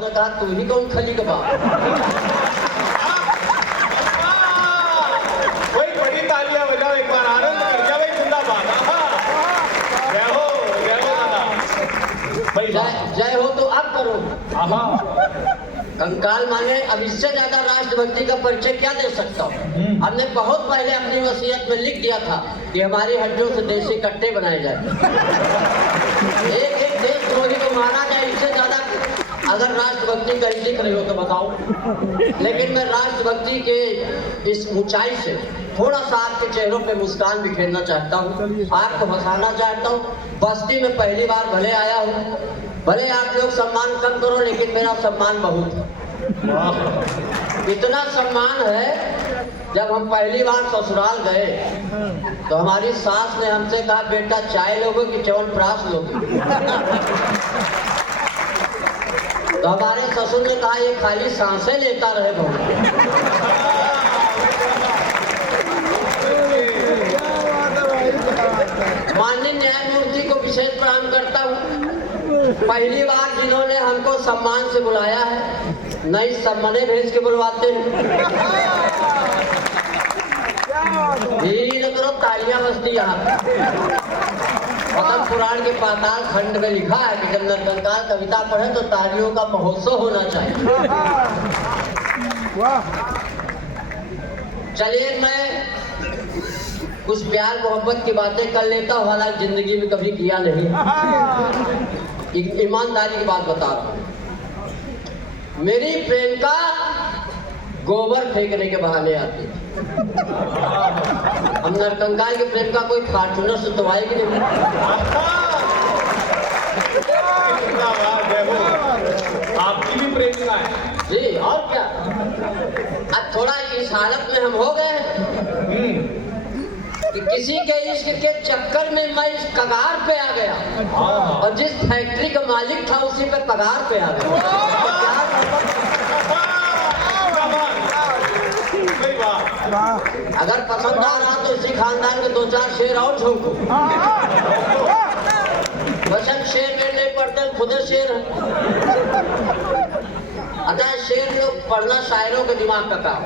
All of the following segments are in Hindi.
कहा तू ही कौन खली का बाप। वही बड़ी तालियां बजाओ एक बार, आनंद ऊर्जा भाई जिंदाबाद। जय हो दादा। जय हो तो अब करो। कंकाल मांगे। अब इससे ज्यादा राष्ट्रभक्ति का परिचय क्या दे सकता हूँ। हमने बहुत पहले अपनी वसीयत में लिख दिया था कि हमारी हड्डियों से देसी कट्टे बनाए जाए, एक एक देशद्रोही को मारा जाए। इससे ज्यादा अगर राष्ट्रभक्ति कहीं दिख रही हो तो बताओ। लेकिन मैं राष्ट्रभक्ति के इस ऊंचाई से थोड़ा सा आपके चेहरों पे मुस्कान बिखेरना चाहता हूँ, आपको हंसाना चाहता हूँ। बस्ती में पहली बार भले आया हूँ, भले आप लोग सम्मान कम करो लेकिन मेरा सम्मान बहुत है। इतना सम्मान है, जब हम पहली बार ससुराल गए तो हमारी सास ने हमसे कहा बेटा चाय लोगे कि च्यवनप्राश लोगे। तो हमारे ससुर ने कहा ये खाली सांसें लेता रहे बहुत। माननीय न्यायमूर्ति को विशेष प्रणाम करता हूँ। पहली बार जिन्होंने हमको सम्मान से बुलाया है, नई सम्माने भेज के बुलवाते हैं। धीरे करो, तालियां बजती यहाँ। पद्म पुराण के पाताल खंड में लिखा है कि जब नरकंकाल कविता पढ़े तो तालियों का महोत्सव होना चाहिए। चलिए मैं कुछ प्यार मोहब्बत की बातें कर लेता हूँ, हालांकि जिंदगी में कभी किया नहीं। ईमानदारी की बात बता रहा हूँ। मेरी प्रेमिका गोबर फेंकने के बहाने आती थी। हम नरकंकाल के प्रेमिका कोई फॉर्च्यूनर से तो आएगी नहीं। आपकी भी प्रेमिका है जी, और क्या। अब थोड़ा इस हालत में हम हो गए कि किसी के इश्क के चक्कर में मैं इस कगार पे आ गया, और जिस फैक्ट्री का मालिक था उसी पे पगार पे आ गया। अगर पसंद आ रहा तो इसी खानदान के 2-4 शेर और झोंको। वचन शेर में नहीं पढ़ते, खुद शेर है। अतः शेर लोग पढ़ना शायरों के दिमाग का काम।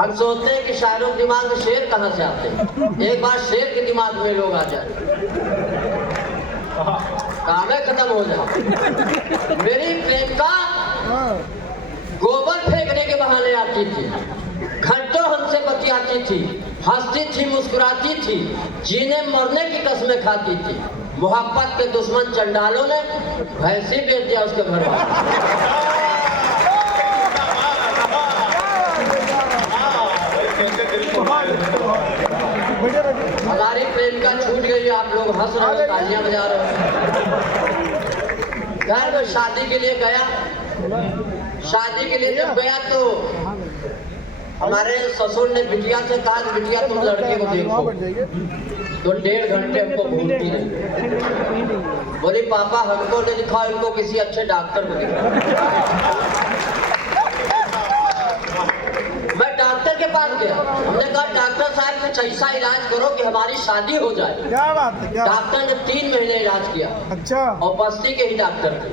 हम सोचते हैं कि शायरों के दिमाग में शेर कहाँ से आते हैं। एक बार शेर के दिमाग में लोग आ जाए, काम खत्म हो जाए। मेरी प्रेमिका गोबर फेंकने के बहाने आती थी, घंटों हमसे बतियाती थी, हंसती थी, मुस्कुराती थी, जीने मरने की कस्में खाती थी। मोहब्बत के दुश्मन चंडालों ने भैंसी बेच दिया उसके घर वाले। हमारी प्रेमिका छूट गई, आप लोग हंस रहे हो, तालियां बजा रहे हो। घर में शादी के लिए गया, शादी के लिए जब गया तो हमारे ससुर ने बिटिया से कहा कि बिटिया तुम लड़के को देखो। तो 1.5 घंटे हमको घूमती रही। बोली पापा हमको नहीं दिखाओ, इनको किसी अच्छे डॉक्टर को दिखाओ। मैं डॉक्टर के पास गया, हमने कहा डॉक्टर साहब कुछ ऐसा इलाज करो कि हमारी शादी हो जाए। क्या बात है, क्या डॉक्टर ने 3 महीने इलाज किया। अच्छा। और बस्ती के ही डॉक्टर थे।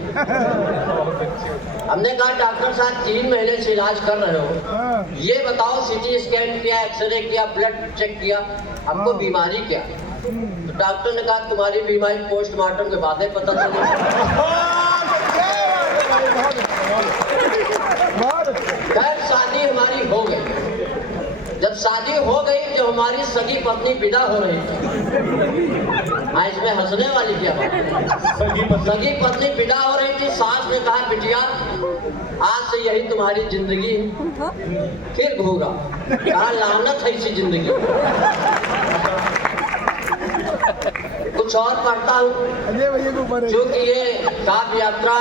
हमने कहा डॉक्टर साहब 3 महीने से इलाज कर रहे हो, ये बताओ सीटी स्कैन किया, एक्सरे किया, ब्लड चेक किया, हमको बीमारी क्या। तो डॉक्टर ने कहा तुम्हारी बीमारी पोस्टमार्टम के बाद ही पता चलेगी। खैर शादी हमारी हो गई। जब शादी हो गई, जब हमारी सगी पत्नी विदा हो रही थी, इसमें हंसने वाली क्या बात है। सगी पत्नी विदा हो रही थी, सास ने कहा बिटिया आज से यही तुम्हारी जिंदगी है। फिर घूरा, कहा लानत है इसी जिंदगी। कुछ और पढ़ता हूँ, क्योंकि ये काव्य यात्रा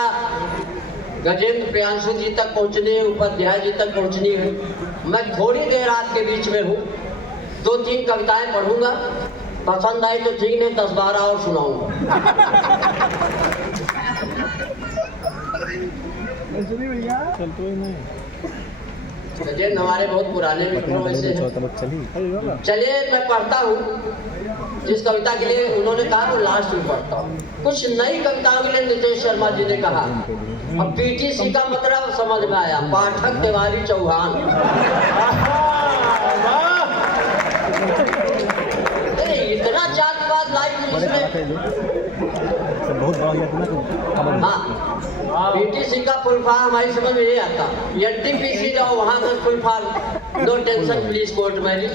गजेंद्र प्रियांशु जी तक पहुँचनी है, उपाध्याय जी तक पहुँचनी है। मैं थोड़ी देर आपके बीच में हूँ, 2-3 कविताएं पढ़ूंगा, पसंद आई तो ठीक, नहीं 10-12 और सुनाऊंगा। गजेंद्र हमारे बहुत पुराने मित्र वैसे। चलिए मैं पढ़ता हूँ, जिस कविता के लिए उन्होंने कहा वो लास्ट में पढ़ता हूँ। कुछ नई कविताओं के लिए नितेश शर्मा जी ने कहा अब पीटीसी का मतलब समझ में आया, पाठक तिवारी चौहान। इतना जातिवाद लाइफ इसमें। हाँ, पीटीसी का फुल फॉर्म हमारी समझ में नहीं आता। एनटीपीसी जाओ, वहाँ का full form no tension please court marriage.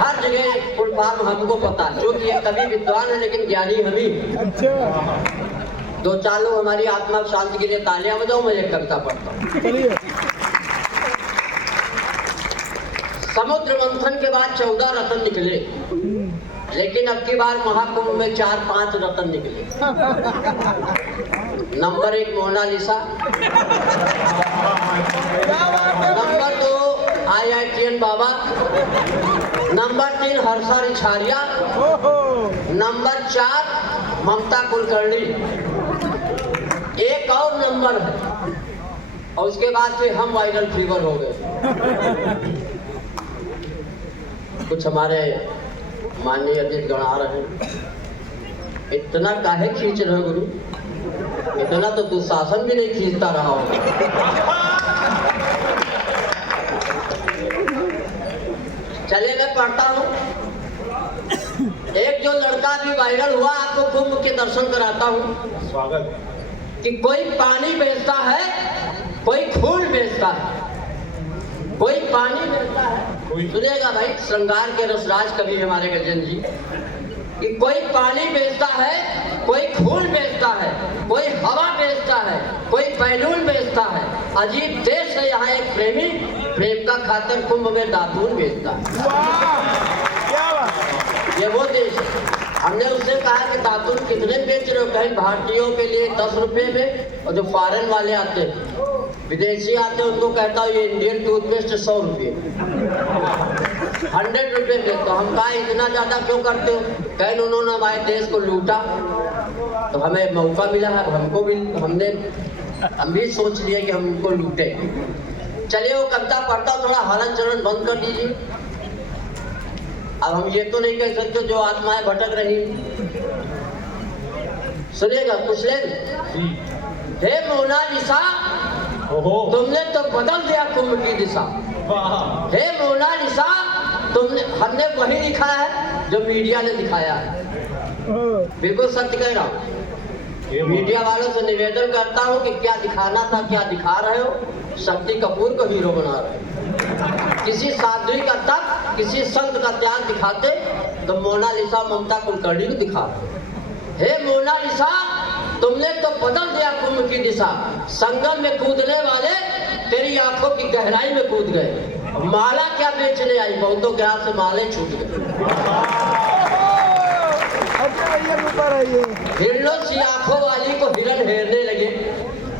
हर जगह फुल फॉर्म हमको पता, क्योंकि ये कवि विद्वान है लेकिन ज्ञानी हम ही। दो चार लोग हमारी आत्मा शांति के लिए तालियां बजाओ, मैं एक कविता पढ़ता हूँ। समुद्र मंथन के बाद 14 रत्न निकले, लेकिन अब की बार महाकुंभ में 4-5 रत्न निकले। नंबर 1 मोनालिसा, नंबर 2 IITN बाबा, नंबर 3 हर्षा रिछारिया, नंबर 4 ममता कुलकर्णी। एक और नंबर है, और उसके बाद फिर हम वायरल फीवर हो गए। कुछ हमारे माननीय अध्यक्ष गण आ रहे हैं। इतना काहे खींच रहे हो गुरु? इतना तो दुशासन भी नहीं खींचता रहा होगा। चले मैं पढ़ता हूँ। एक जो लड़का भी वायरल हुआ, आपको कुंभ के दर्शन कराता हूँ। स्वागत। कि कोई पानी बेचता है, कोई खून बेचता है। कोई पानी बेचता है, सुनेगा भाई, श्रृंगार के रसराज कवि हमारे गजेंद्र जी, कि कोई पानी बेचता है, कोई खून बेचता है, कोई हवा बेचता है, कोई बैलून बेचता है। अजीब देश है यहाँ एक प्रेमी, प्रेम का खातिर कुंभ में दातून बेचता है। ये वो देश है। हमने उससे कहा कि दातून कितने बेच रहे हो? कहीं भारतीयों के लिए 10 रुपए में, और जो फॉरेन वाले आते हैं, विदेशी आते हैं, उनको कहता हूँ ये इंडियन टूथपेस्ट 100 रुपये, 100 रुपये में। तो हम कहा इतना ज्यादा क्यों करते हो? कहीं उन्होंने हमारे देश को लूटा, तो हमें मौका मिला है, हमको भी हम भी सोच लिए कि हम उनको लूटे। चलिए वो कविता पढ़ता हूँ, थोड़ा हलन चलन बंद कर दीजिए। अब हम ये तो नहीं कह सकते जो आत्माएं भटक रही। सुनिएगा कुछ लेंगे। हे मोनालिसा, तुमने तो बदल दिया कुंभ की दिशा। हे मोनालिसा, हमने वही लिखा है जो मीडिया ने दिखाया है। बिल्कुल सत्य कह रहा हूँ। मीडिया वालों से निवेदन करता हूँ कि क्या दिखाना था, क्या दिखा रहे हो? शक्ति कपूर को हीरो बना रहे हो। किसी साध्वी का तप, किसी संत का त्याग दिखाते तो मोनालिसा ममता कुलकर्णी को दिखा रहे। हे मोनालिसा, तुमने तो बदल दिया कुंभ की दिशा। संगम में कूदने वाले तेरी आंखों की गहराई में कूद गए। माला क्या बेचने आई? बहुतों के हाथ से माले छूट गए। हिरणों सी आंखों वाली को हिरण हेरने लगे।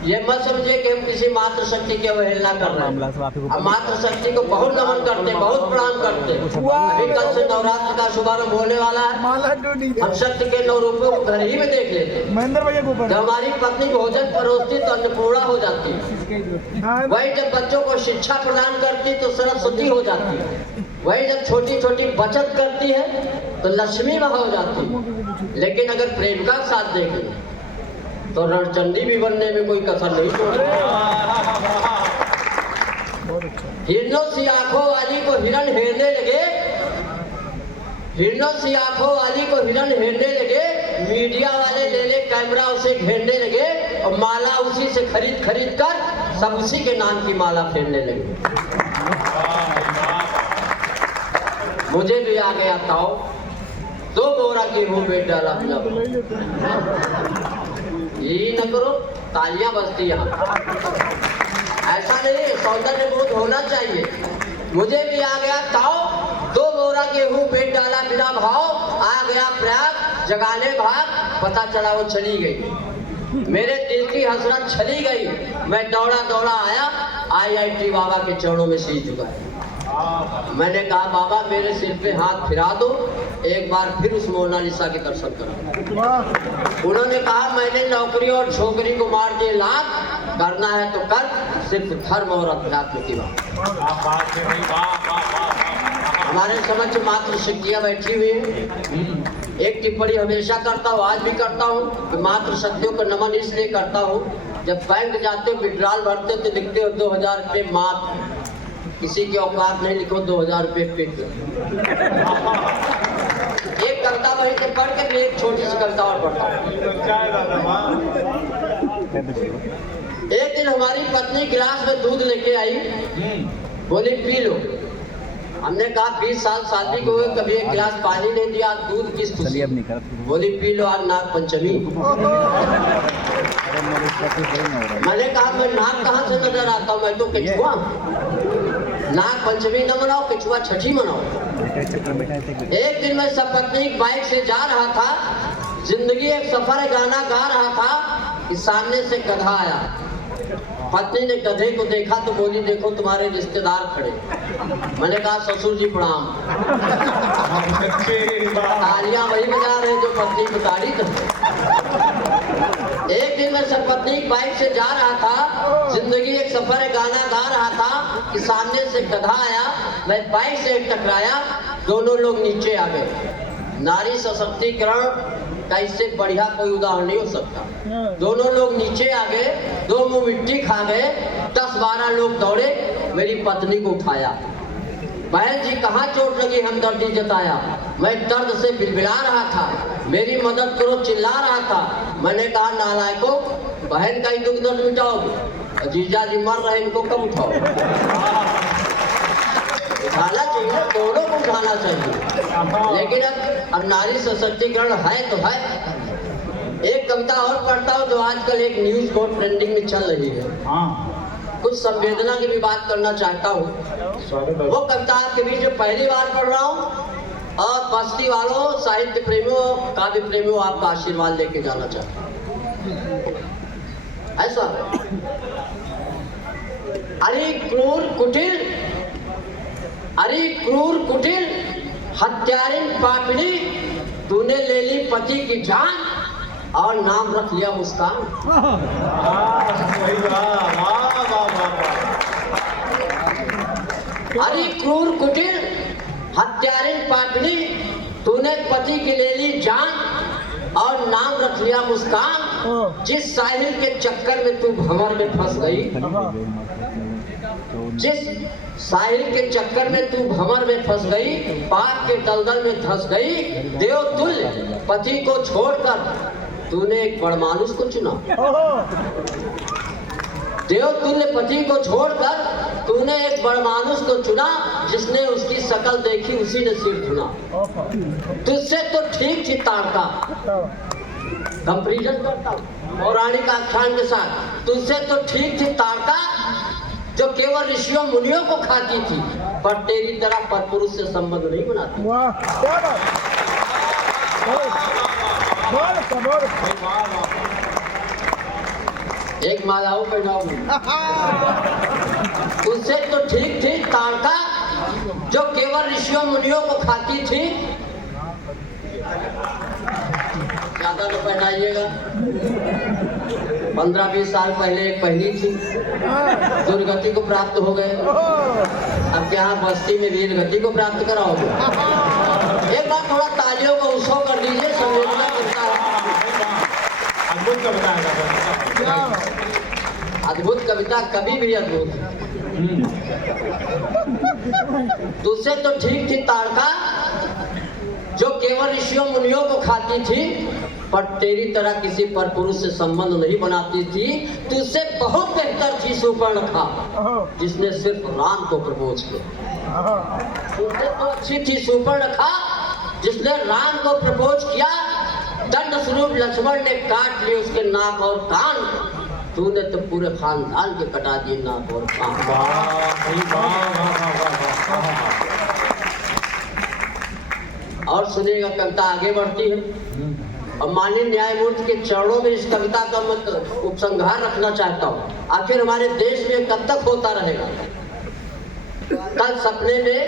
ये मत समझिए कि हम किसी मातृ शक्ति की अवहेलना कर रहे हैं। हम मातृ शक्ति को बहुत नमन करते, बहुत प्रणाम करते। अभी कल से नवरात्र का शुभारंभ होने वाला है। हम शक्ति के 9 रूपों को घर ही में देख लेते। जब हमारी पत्नी भोजन परोसती तो अन्नपूर्णा हो जाती, वही जब बच्चों को शिक्षा प्रदान करती तो सरस्वती हो जाती, वही जब छोटी छोटी बचत करती है तो लक्ष्मी वह हो जाती। लेकिन अगर प्रेम का साथ देखें तो रणचंडी भी बनने में कोई कसर नहीं छोड़ती। हिरणों सी आंखों वाली को हिरण हेरने लगे, हिरणों सी आंखों वाली को हिरण हेरने लगे। मीडिया वाले ले ले कैमरा उसे घेरने लगे, और माला उसी से खरीद खरीद कर सब उसी के नाम की माला फेरने लगे। मुझे भी आ गया ताऊ, 2 बोरा गेहूं बेच डाला अपना। यही न करो, तालियां बजती यहाँ। ऐसा नहीं, सौंदर्य बोध होना चाहिए। मुझे भी आ गया ताऊ, 2 बोरा गेहूं बेच डाला बिना भाव। आ गया प्रयाग जगाने भाग, पता चला वो चली गई। मेरे दिल की हसरत चली गई। मैं दौड़ा दौड़ा आया, IIT बाबा के चरणों में सिर झुकाया। मैंने कहा बाबा मेरे सिर पे हाथ फिरा दो, एक बार फिर उस मोनालिसा के दर्शन करो। उन्होंने कहा मैंने नौकरी और छोकरी को मार दिए लाख, करना है तो कर, सिर्फ धर्म और अध्यात्म की बात। हमारे समझ मात्र शक्तियाँ बैठी हुई हैं। एक टिप्पणी हमेशा करता हूँ, आज भी करता हूँ कि मातृशक्तियों को नमन इसलिए करता हूँ, जब बैंक जाते हो विड्रॉल भरते हो तो लिखते हो 2000 रुपये मात्र, किसी की औकात नहीं, लिखो 2000 रुपये पिट। एक कविता वहीं से पढ़ के मैं एक छोटी सी कविता और पढ़ता हूँ। एक दिन हमारी पत्नी गिलास में दूध लेके आई, बोली पी लो। हमने कहा 20 साल शादी को हुए, कभी एक गिलास पानी नहीं दिया, दूध किस खुशी? बोली पी लो, आज नाग पंचमी। मैंने कहा मैं नाग कहाँ से नजर आता हूँ, मैं तो केचुआ। नाग पंचमी न मनाओ, केचुआ छठी मनाओ। एक दिन मैं सपत्नी बाइक से जा रहा था, जिंदगी एक सफर गाना गा रहा था कि सामने से गधा आया। पत्नी ने गधे को देखा तो बोली देखो तुम्हारे रिश्तेदार खड़े। मैंने कहा ससुर जी प्रणाम। तालियां वही बजा रहे जो पत्नी की तारीफ है। एक दिन मैं सपत्नी बाइक से जा रहा था, जिंदगी एक सफर गाना गा रहा था कि सामने से गधा आया, मैं बाइक से टकराया, दोनों लोग नीचे आ गए। नारी सशक्तिकरण का इससे बढ़िया कोई उदाहरण नहीं हो सकता। दोनों लोग नीचे आ गए, दो मुंह मिट्टी खा गए, 10-12 लोग दौड़े, मेरी पत्नी को उठाया। बहन जी कहाँ चोट लगी, हमदर्दी जताया। मैं दर्द से बिलबिला रहा था, मेरी मदद करो चिल्ला रहा था। मैंने कहा नालायकों, बहन का ही दुख दर्द मिटाओगे, जीजा जी मर रहे, इनको कब उठाओ? उठाना चाहिए, दोनों को उठाना चाहिए। लेकिन अब नारी सशक्तिकरण है तो है। एक कविता और पढ़ता हूँ जो आजकल एक न्यूज बहुत ट्रेंडिंग में चल रही है। कुछ संवेदना की भी बात करना चाहता हूँ। वो कविता आपके बीच में पहली बार पढ़ रहा हूँ, और बस्ती वालों, साहित्य प्रेमियों, काव्य प्रेमियों, आपका आशीर्वाद लेके जाना चाहता हूँ। ऐसा अरे क्रूर कुटिल, अरे क्रूर कुटिल हत्यारिन पापिनी, तूने ले ली पति की जान और नाम रख लिया मुस्कान। अरे क्रूर कुटिल हत्यारिन पापिनी, तूने पति की ले ली जान और नाम रख लिया मुस्कान। जिस साहिल के चक्कर में तू भंवर में फंस गई, जिस साहिल के चक्कर में तू भंवर में फंस गई, पाप के दलदल में धंस गई, देवतुल्य पति को छोड़कर तूने एक बड़मानुस को चुना। देवतुल्य पति को छोड़कर तूने एक बड़मानुस को चुना, जिसने उसकी शकल देखी उसी ने सिर धुना। तुझसे तो ठीक थी ताड़का, कंपैरिजन करता हूँ पौराणिक आख्यान के साथ। तुझसे तो ठीक थी ताड़का जो केवल ऋषियों मुनियों को खाती थी, पर तेरी तरह परपुरुष से संबंध नहीं बनाती। एक मालाओं पे नाम। तुझसे तो ठीक थी ताड़का जो केवल ऋषियों मुनियों को खाती थी। ज्यादा तो पहनाइएगा। 15-20 साल पहले एक पहनी थी, दुर्गति को प्राप्त हो गए। अब यहाँ बस्ती में वीर गति को प्राप्त कराओगे। एक बार थोड़ा तालियों का उत्सव कर दीजिए, संवेदना करता है। अद्भुत कविता है, अद्भुत कविता कभी भी अद्भुत। तुझसे तो ठीक थी ताड़का जो केवल ऋषियों मुनियों को खाती थी, पर तेरी तरह किसी पर पुरुष से संबंध नहीं बनाती थी। तुझसे बहुत बेहतर थी सुपर्णखा, जिसने सिर्फ राम को प्रपोज किया। तुझसे तो अच्छी थी सुपर्णखा जिसने राम को प्रपोज किया। दंड स्वरूप लक्ष्मण ने काट लिए उसके नाक और कान, तूने तो पूरे खानदान के कटा दिए नाक और कान। और सुनिएगा, कविता आगे बढ़ती है। और माननीय न्यायमूर्ति के चरणों में इस कविता का उपसंहार रखना चाहता हूँ। आखिर हमारे देश में कब तक होता रहेगा? कल सपने में